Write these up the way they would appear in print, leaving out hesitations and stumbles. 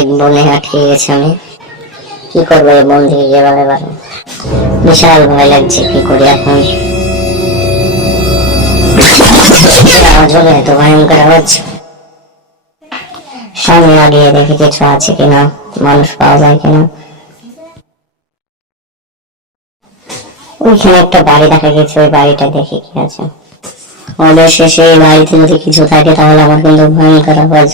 এক বনে আটকে গেছে। আমি কি করবো এই বন থেকে যেভাবে পারবো? বিশাল ভয় লাগছে, কি করি এখন? আওয়াজ হলো এত ভয়ঙ্কর আওয়াজ। সামনে আগিয়ে দেখি কিছু আছে কিনা, মানুষ পাওয়া যায় কিনা। ওইখানে একটা বাড়ি দেখা গেছে, ওই বাড়িটা দেখি কি আছে। অবশেষে এই বাড়িতে যদি কিছু থাকে তাহলে আমার কিন্তু ভয়ঙ্কর আওয়াজ।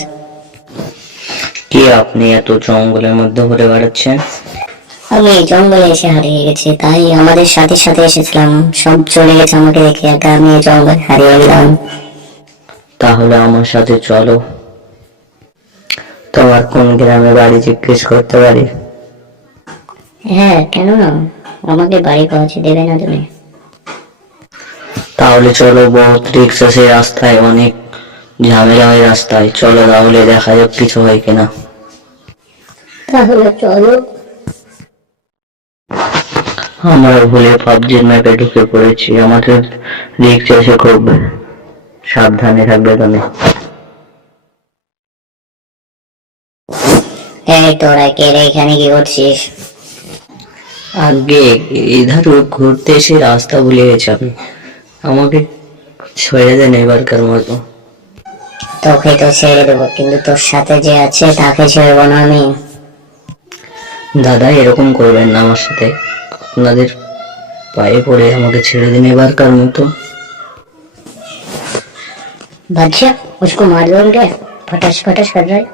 কি আপনি এত জঙ্গলের মধ্যে ঘুরে বেড়াচ্ছেন? আমি এই জঙ্গলে এসে হারিয়ে গেছি, তাই আমাদের সাথে সাথে এসেছিলাম। সব চলে গেছে আমাকে দেখে, একা আমি এই জঙ্গলে হারিয়ে গেলাম। তাহলে আমার সাথে চলো। তোমার কোন গ্রামে বাড়ি জিজ্ঞেস করতে পারি? হ্যাঁ, কেন না? আমাকে বাড়ি পৌঁছে দেবে না তুমি? তাহলে চলো, বহুত রিক্স আছে রাস্তায়, অনেক ঝামেলা হয় রাস্তায়। চলো তাহলে দেখা যাক কিছু হয় কিনা। তাহলে চলো। আমরা ভুলে পাবজির ম্যাপে ঢুকে পড়েছি, আমাদের রিক্স আছে খুব, সাবধানে থাকবে তুমি। এই তোরা কে রে? এখানে কি করছিস? আগে ইধার ঘুরতে এসে রাস্তা ভুলে গেছি আমি, আমাকে ছেড়ে দেন এবারকার মতো। তোকে তো ছেড়ে দেবো, কিন্তু তোর সাথে যে আছে তাকে ছেড়বো না আমি। দাদা এরকম করবেন না আমার সাথে, আপনাদের পায়ে পড়ে আমাকে ছেড়ে দিন এবারকার মতো। বাদশা, उसको मार दो क्या? फटस फटस कर रहा है।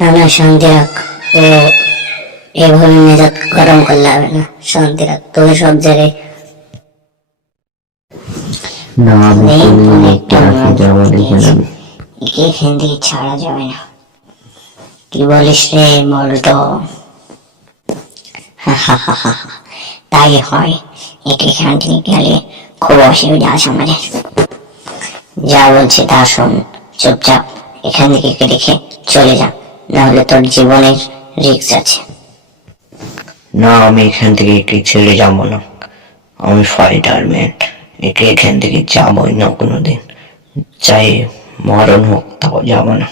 না না, শান্তি রাখ। ও এভাবে মেজাজ গরম করলে হবে না, শান্তি রাখ। তোকে সব জায়গায় না আমি অনেকটা একে এখান থেকে ছাড়া যাবে না। কি বলিস রে মল্টো? তাই হয়, একে এখান থেকে গেলে খুব অসুবিধা আছে আমাদের। যা বলছি তা শোন, চুপচাপ এখান থেকে রেখে চলে যা, নাহলে তোর জীবনের রিস্ক আছে। না আমি এখান থেকে একে ছেড়ে যাবো না, আমি ফাইটার ম্যান, একে এখান থেকে যাবোই না কোনোদিন, চাই মরণ হোক তাও যাবো না।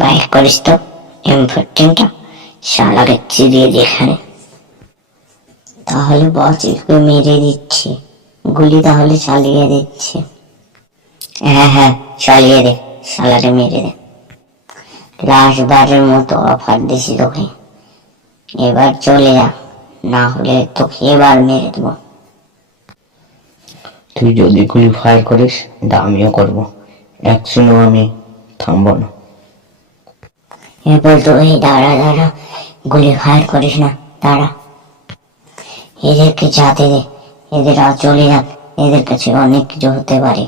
বাইক করিস তো M14টা, শালাকে চিরিয়ে যেখানে। তাহলে বসকে মেরে দিচ্ছি, গুলি তাহলে চালিয়ে দিচ্ছি। হ্যাঁ হ্যাঁ, চালিয়ে দে, শালাকে মেরে দে। লাস্ট বারের মতো অফার দিছি তোকে, এবার চলে যা, না হলে তোকে এবার মেরে দেবো। তুই যদি গুলি ফায়ার করিস এটা আমিও করবো, একদিনও আমি থামবো না। এরপর তো এই দাঁড়া দাঁড়া, গুলি ফায়ার করিস না, দাঁড়া। এদেরকে যেতে দে, এদের চলে যাক, এদের কাছে অনেক কিছু হতে পারে,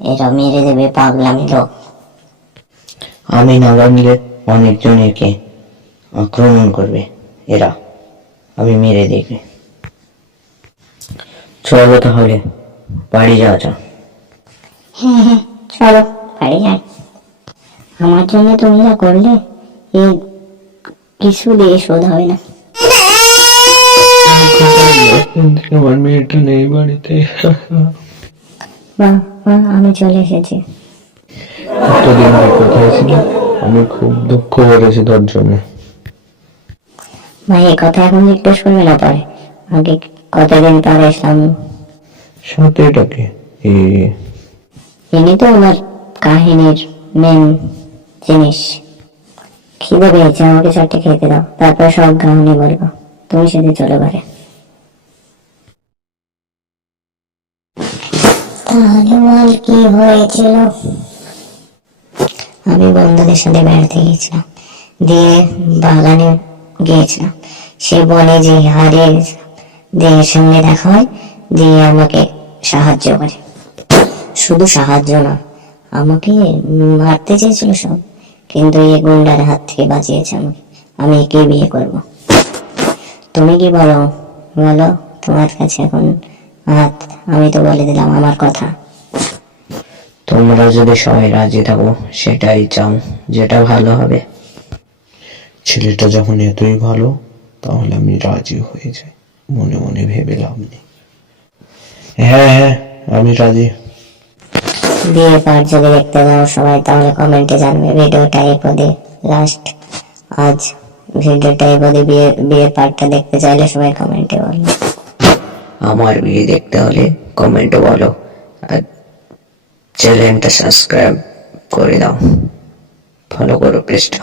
এরা মেরে দেবে পাগলামি লোক। আমি না জানলে অনেকজন একে আক্রমণ করবে, এরা আমি মেরে দেখবে। চলো তাহলে বাড়ি যাওয়া যাক। হ্যাঁ হ্যাঁ, চলো বাড়ি যাই। আমার জন্য তুমি যা করলে, এই কিছু দিয়ে শোধ হবে না। আমার মেয়েটা নেই বাড়িতে। বাহ বাহ, আমি চলে এসেছি। এতদিন তুই কোথায় ছিলি? আমি খুব দুঃখ করেছি তোর জন্য। ভাই, এই কথা এখন জিজ্ঞেস করবে না, পরে। আগে কতদিন পরে এসলাম। সাথে এটাকে ইনি তো আমার কাহিনীর মেন জিনিস। খিদে পেয়েছে, আমাকে চারটে খেতে দাও, তারপর সব কাহিনী বলবো। তুমি সেদিন চলে পারে। তাহলে বল কি হয়েছিল? আমি বন্ধুদের সাথে বেড়াতে গিয়েছিলাম, দিয়ে বাগানে গিয়েছিলাম। সে বনে যে হারিয়ে গেছিলাম, দিয়ে এর সঙ্গে দেখা হয়, দিয়ে আমাকে সাহায্য করে। শুধু সাহায্য না, আমাকে মারতে চেয়েছিল সব, কিন্তু এই গুন্ডার হাত থেকে বাঁচিয়েছে আমাকে। আমি একে বিয়ে করব। তুমি কি বলো? বলো, তোমার কাছে এখন হাত। আমি তো বলে দিলাম আমার কথা। তোমরা যদি সবাই রাজি থাকো সেটাই চাও, যেটা ভালো হবে। ছেলেটা যখন এতই ভালো তাহলে আমি রাজি হয়ে যাই, মনে মনে ভেবে লাভ নেই। হ্যাঁ হ্যাঁ, আমি রাজি। বিয়ের পর যদি দেখতে দাও সবাই, তাহলে কমেন্টে জানবে। ভিডিওটা এই পদে লাস্ট আজ ভিডিওটা এবারে বিয়ের পার্টটা দেখতে চাইলে সবাই কমেন্টে বলো। আমার বিয়ে দেখতে হলে কমেন্টে বলো, আর চ্যানেলটা সাবস্ক্রাইব করে দাও, ফলো করো পেজটা।